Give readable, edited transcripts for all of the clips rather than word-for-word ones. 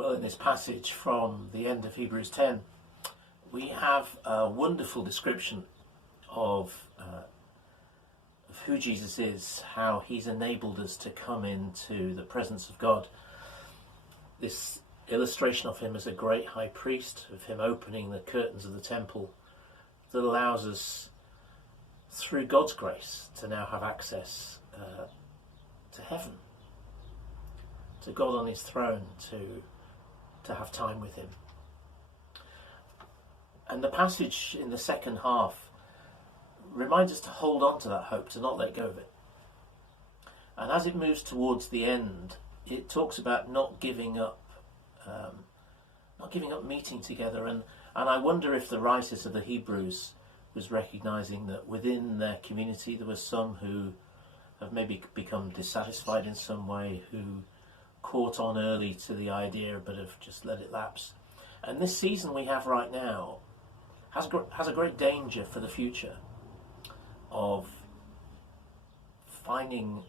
Well, in this passage from the end of Hebrews 10, we have a wonderful description of who Jesus is, how he's enabled us to come into the presence of God. This illustration of him as a great high priest, of him opening the curtains of the temple, that allows us, through God's grace, to now have access to heaven, to God on his throne, to have time with him. And the passage in the second half reminds us to hold on to that hope, to not let go of it. And as it moves towards the end, it talks about not giving up meeting together. And I wonder if the writers of the Hebrews was recognizing that within their community there were some who have maybe become dissatisfied in some way, who caught on early to the idea but have just let it lapse. And this season we have right now has a great danger for the future of finding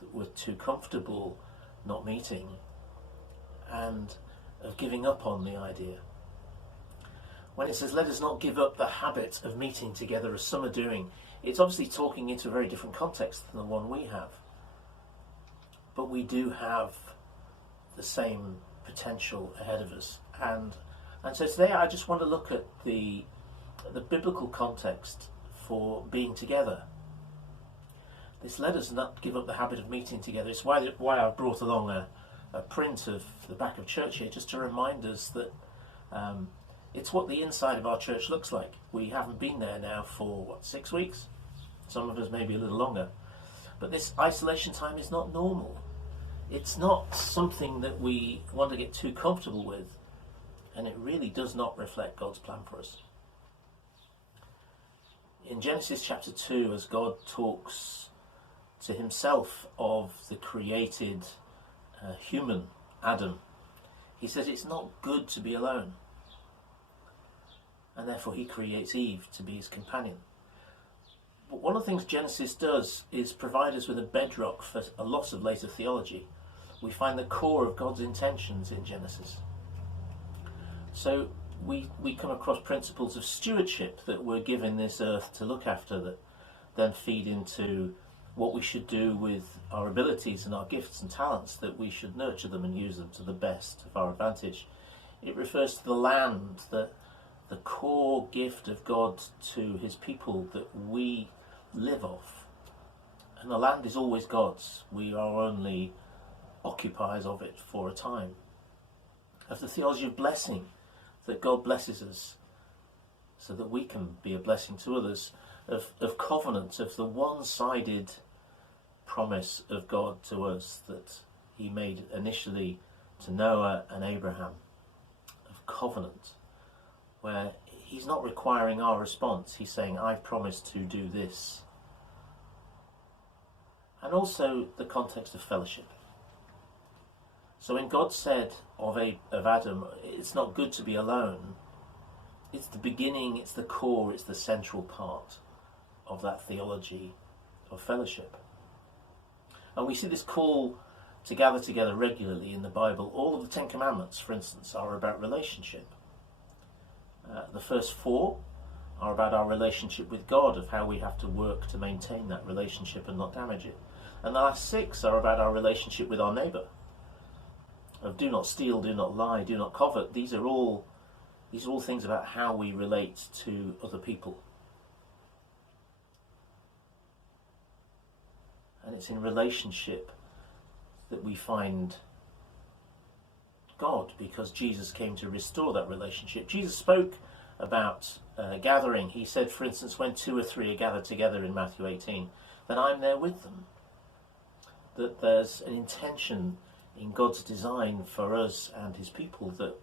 that we're too comfortable not meeting and of giving up on the idea. When it says, let us not give up the habit of meeting together as some are doing, it's obviously talking into a very different context than the one we have. But we do have the same potential ahead of us. And so today I just want to look at the biblical context for being together. This let us not give up the habit of meeting together. It's why I've brought along a print of the back of church here, just to remind us that it's what the inside of our church looks like. We haven't been there now for, 6 weeks? Some of us maybe a little longer. But this isolation time is not normal. It's not something that we want to get too comfortable with, and it really does not reflect God's plan for us. In Genesis chapter 2, as God talks to himself of the created human Adam, he says it's not good to be alone, and therefore he creates Eve to be his companion. But one of the things Genesis does is provide us with a bedrock for a lot of later theology. We find the core of God's intentions in Genesis. So we come across principles of stewardship that we're given this earth to look after, that then feed into what we should do with our abilities and our gifts and talents, that we should nurture them and use them to the best of our advantage. It refers to the land, the core gift of God to his people that we live off. And the land is always God's. We are only occupiers of it for a time. Of the theology of blessing, that God blesses us so that we can be a blessing to others. Of covenant, of the one-sided promise of God to us that he made initially to Noah and Abraham. Of covenant, where he's not requiring our response. He's saying, I promise to do this. And also the context of fellowship. So when God said of Adam, it's not good to be alone, it's the beginning, it's the core, it's the central part of that theology of fellowship. And we see this call to gather together regularly in the Bible. All of the Ten Commandments, for instance, are about relationship. The first 4 are about our relationship with God, of how we have to work to maintain that relationship and not damage it. And the last 6 are about our relationship with our neighbour, of do not steal, do not lie, do not covet. These are all things about how we relate to other people. And it's in relationship that we find God, because Jesus came to restore that relationship. Jesus spoke about gathering. He said, for instance, when 2 or 3 are gathered together in Matthew 18, then I'm there with them. That there's an intention in God's design for us and his people that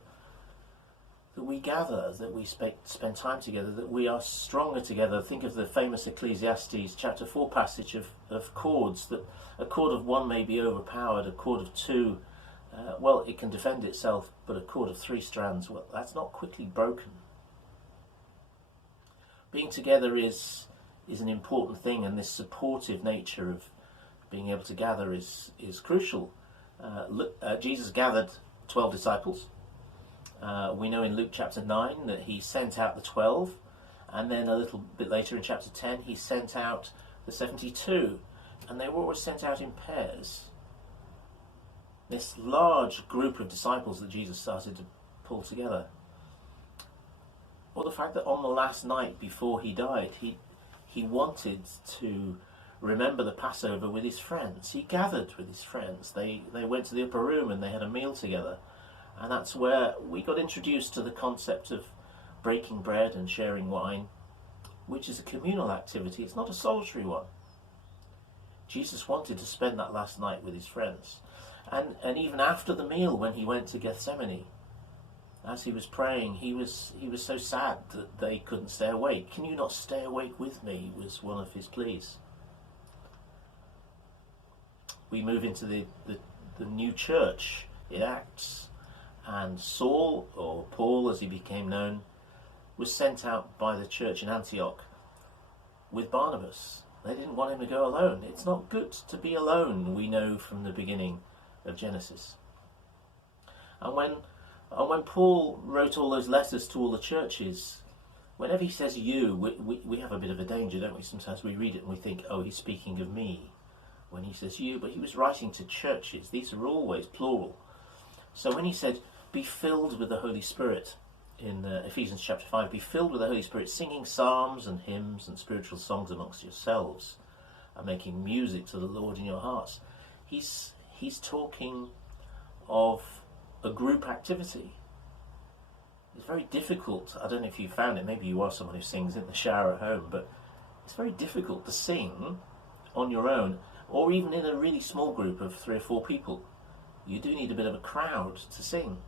we gather, that we spend time together, that we are stronger together. Think of the famous Ecclesiastes chapter 4 passage of chords, that a chord of 1 may be overpowered, a chord of 2, it can defend itself, but a chord of 3 strands, that's not quickly broken. Being together is an important thing, and this supportive nature of being able to gather is crucial. Jesus gathered 12 disciples. We know in Luke chapter 9 that he sent out the 12, and then a little bit later in chapter 10 he sent out the 72, and they were always sent out in pairs. This large group of disciples that Jesus started to pull together. Or the fact that on the last night before he died, he wanted to remember the Passover with his friends. He gathered with his friends. They went to the upper room and they had a meal together. And that's where we got introduced to the concept of breaking bread and sharing wine, which is a communal activity. It's not a solitary one. Jesus wanted to spend that last night with his friends. And even after the meal, when he went to Gethsemane, as he was praying, he was so sad that they couldn't stay awake. "Can you not stay awake with me?" was one of his pleas. We move into the new church in Acts, and Saul, or Paul as he became known, was sent out by the church in Antioch with Barnabas. They didn't want him to go alone. It's not good to be alone, we know from the beginning of Genesis. And when Paul wrote all those letters to all the churches, whenever he says "you," we have a bit of a danger, don't we? Sometimes we read it and we think, oh, he's speaking of me when he says "you," but he was writing to churches. These are always plural. So when he said, "Be filled with the Holy Spirit," in Ephesians chapter 5, "Be filled with the Holy Spirit, singing psalms and hymns and spiritual songs amongst yourselves, and making music to the Lord in your hearts," he's talking of a group activity. It's very difficult. I don't know if you found it. Maybe you are someone who sings in the shower at home, but it's very difficult to sing on your own, or even in a really small group of 3 or 4 people. You do need a bit of a crowd to sing.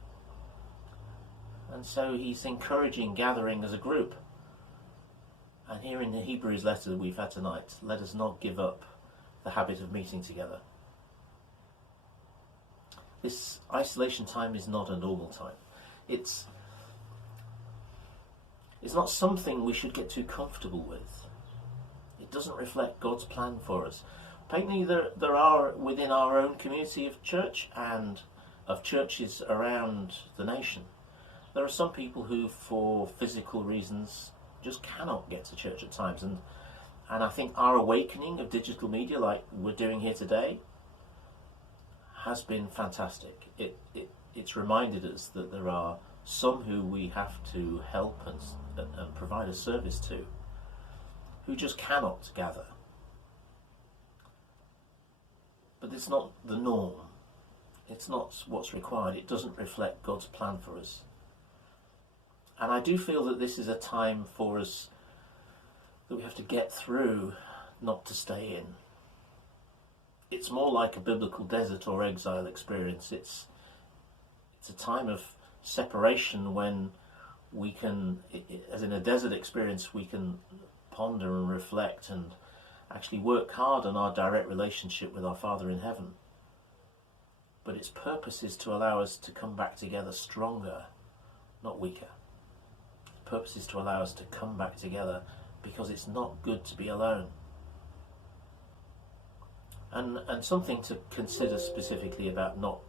And so he's encouraging gathering as a group. And here in the Hebrews letter that we've had tonight, let us not give up the habit of meeting together. This isolation time is not a normal time. It's not something we should get too comfortable with. It doesn't reflect God's plan for us. Apparently there are, within our own community of church and of churches around the nation, there are some people who, for physical reasons, just cannot get to church at times. And I think our awakening of digital media, like we're doing here today, has been fantastic. It's reminded us that there are some who we have to help and provide a service to, who just cannot gather. But it's not the norm. It's not what's required. It doesn't reflect God's plan for us. And I do feel that this is a time for us that we have to get through, not to stay in. It's more like a biblical desert or exile experience. It's a time of separation when we can, as in a desert experience, we can ponder and reflect and actually work hard on our direct relationship with our Father in heaven. But its purpose is to allow us to come back together stronger, not weaker. The purpose is to allow us to come back together because it's not good to be alone. And something to consider specifically about not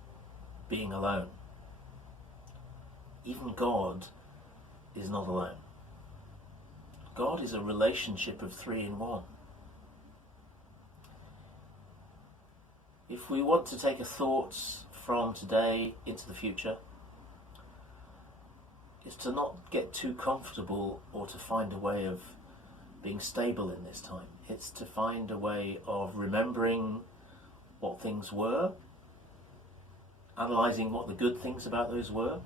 being alone. Even God is not alone. God is a relationship of 3 in 1. If we want to take a thoughts from today into the future, it's to not get too comfortable or to find a way of being stable in this time. It's to find a way of remembering what things were, analysing what the good things about those were,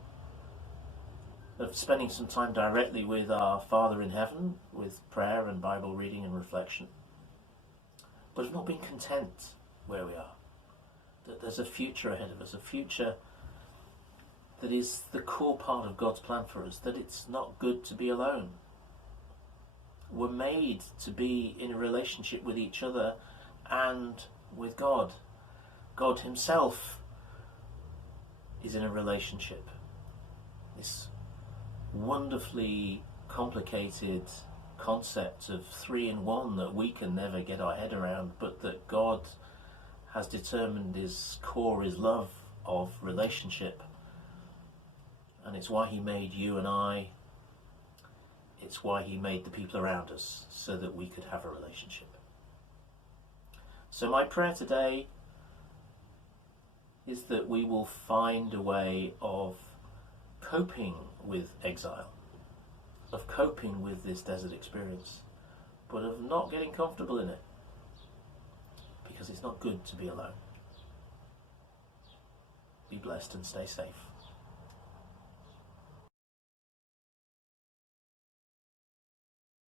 of spending some time directly with our Father in heaven, with prayer and Bible reading and reflection, but of not being content where we are. That there's a future ahead of us, a future that is the core part of God's plan for us, that it's not good to be alone. We're made to be in a relationship with each other and with God. God himself is in a relationship. This wonderfully complicated concept of 3 in 1 that we can never get our head around, but that God has determined is core, is love of relationship And it's why he made you and I. It's why he made the people around us, so that we could have a relationship. So my prayer today is that we will find a way of coping with exile, of coping with this desert experience, but of not getting comfortable in it, because it's not good to be alone. Be blessed and stay safe.